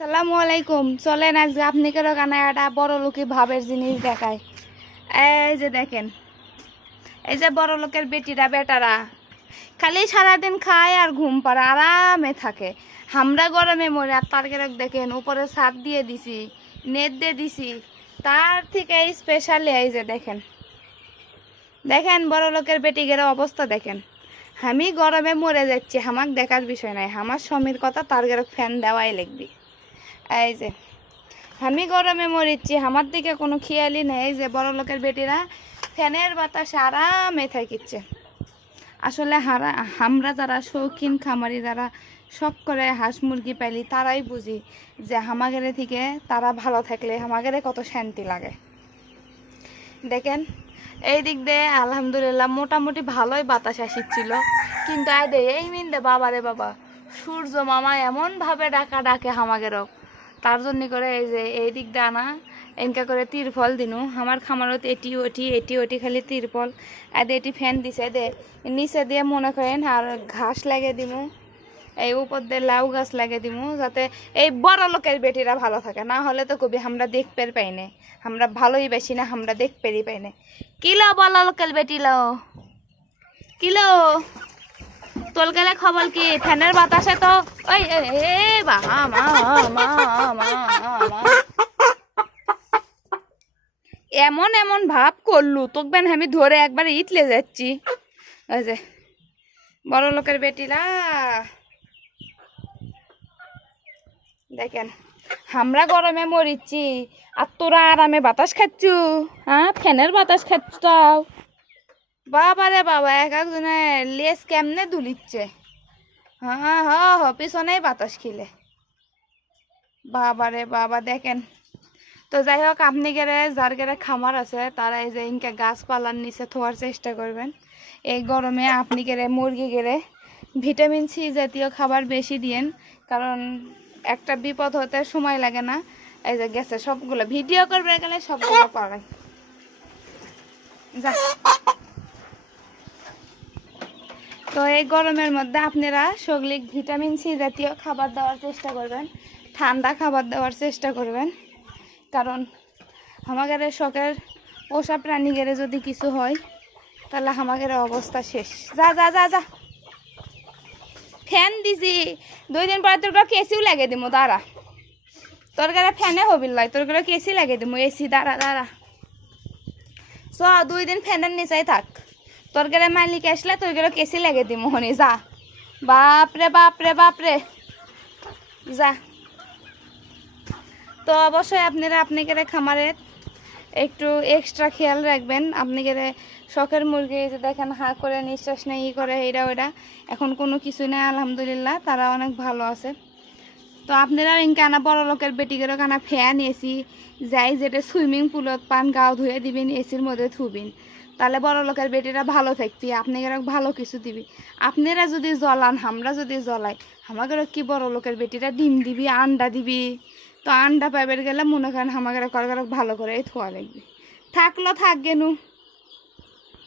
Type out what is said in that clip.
সালামু আলাইকুম। চলেন আজকে আপনি কেন একটা বড় লোকে ভাবের জিনিস দেখায় এই যে দেখেন, এই যে বড় লোকের বেটিরা, বেটারা, খালি সারাদিন খায় আর ঘুম পাড়ে, আরামে থাকে। আমরা গরমে মরে, আর তার দেখেন, উপরে ছাদ দিয়ে দিছি, নেট দিয়ে দিছি, তার থেকে এই স্পেশালি এই যে দেখেন। দেখেন বড় লোকের বেটিগের অবস্থা দেখেন। আমি গরমে মরে যাচ্ছি আমাক দেখার বিষয় নাই আমার স্বামীর কথা তার ফ্যান দেওয়াই লাগবে। এই যে, আমি গরমে মরিচ্ছি, আমার দিকে কোনো খেয়ালই নেই। যে, বড় লোকের বেটিরা, ফ্যানের বাতাস আরামে থাকিচ্ছে। আসলে হারা, আমরা যারা শৌখিন খামারি, যারা সব করে হাঁস মুরগি পাইলি তারাই বুঝি যে হামাগেরে থেকে তারা ভালো থাকলে হামাগের কত শান্তি লাগে। দেখেন, এই দিক দিয়ে আলহামদুলিল্লাহ মোটামুটি ভালোই বাতাস আসিচ্ছিল। কিন্তু আয় দে, এই মিনদে বাবা রে বাবা, সূর্য মামা এমনভাবে ডাকা ডাকে হামাগেরও তার জন্য করে এই যে এই দিক দিয়ে আনা, এনকা করে তিরফল দিনু। আমার খামারত এটি, ওটি এটি, ওটি খালি তিরফল এদে এটি ফ্যান দিছে, দে। নিচে দিয়ে মনে করেন আর ঘাস লাগিয়ে দিমু। এই উপর দিয়ে লাউ গাছ লাগিয়ে দিমু, যাতে এই বড় লোকের বেটিরা ভালো থাকে। না হলে তো কবি আমরা দেখতে পাই না। আমরা ভালোই বেশি না আমরা দেখ দেখতেই পাই না। কিলো বড় লোকের বেটি লো? কিলো? তোল গেলে খবর কি? ফ্যানের বাতাসে তো ওই এমন এমন ভাব করলু। তোকে আমি ধরে একবার ইটলে যাচ্ছি। ওই যে, বড় লোকের বেটিলা। দেখেন আমরা গরমে মরিচ্ছি, আর তোরা আরামে বাতাস খাচ্ছু। হ্যাঁ ফ্যানের বাতাস খাচ্ছ তাও। বাবা রে বাবা, এক একজনে লেস কেমনে দুলিচ্ছে? হ্যাঁ হ্যাঁ হ্যাঁ পিছনেই বাতাস খিলে। বাবা রে বাবা, দেখেন। তো যাই হোক, আপনি গেলে, যার গেলে খামার আছে, তারা এই যে ইনকে গাছপালার নিচে থোয়ার চেষ্টা করবেন। এই গরমে আপনি গেলে, মুরগি গেলে, ভিটামিন সি জাতীয় খাবার বেশি দিয়েন, কারণ একটা বিপদ হতে সময় লাগে না। এই যে গেছে সবগুলো। ভিডিও করবে গেলে সবগুলো পাড়ায়। যা তো এই গরমের মধ্যে আপনারা সগলিক ভিটামিন সি জাতীয় খাবার দেওয়ার চেষ্টা করবেন, ঠান্ডা খাবার দেওয়ার চেষ্টা করবেন। কারণ আমাদের শখের পোষা প্রাণী গেলে যদি কিছু হয়, তাহলে আমাদের অবস্থা শেষ। যা যা যা যা। ফ্যান দিছি। দুই দিন পরে তোর কেসিও লাগে দিমু, দাঁড়া। তোর গাড়ি ফ্যানে হবিল লাই তোর গাড়ি কেসি লাগে দিমু, এসি, দাঁড়া দাঁড়া। চ, দুই দিন ফ্যানের নিচাই থাক। তোর গাড়ি মালিক আসলে তোর গাড়ি কেসি লাগে দিমু হনি যা। বাপরে বাপরে বাপরে। যা। তো অবশ্যই আপনারা আপনি গেলে খামারে একটু এক্সট্রা খেয়াল রাখবেন। আপনি গেলে শখের মুরগি যে দেখেন, হা করে, নিঃশ্বাস নেই ই করে এইটা ওইটা এখন কোনো কিছু নেই, আলহামদুলিল্লাহ তারা অনেক ভালো আছে। তো আপনারাও আনা বড় লোকের বেটিকেরও কানা ফ্যান এসি যাই যেটা সুইমিং পুলত পান, গাও ধুয়ে দিবেন, এসির মধ্যে থুবিন। তাহলে বড় লোকের বেটিরা ভালো আপনি আপনারা ভালো কিছু দিবি। আপনারা যদি জ্বলান, আমরা যদি জ্বলাই আমাদের কি বড় লোকের বেটিরা ডিম দিবি, আন্ডা দিবি? তো আন্ডা পাইবার গেলে মনে করেন আমাদের কর ভালো করে থোয়া লাগবে। থাকল, থাক গেনু।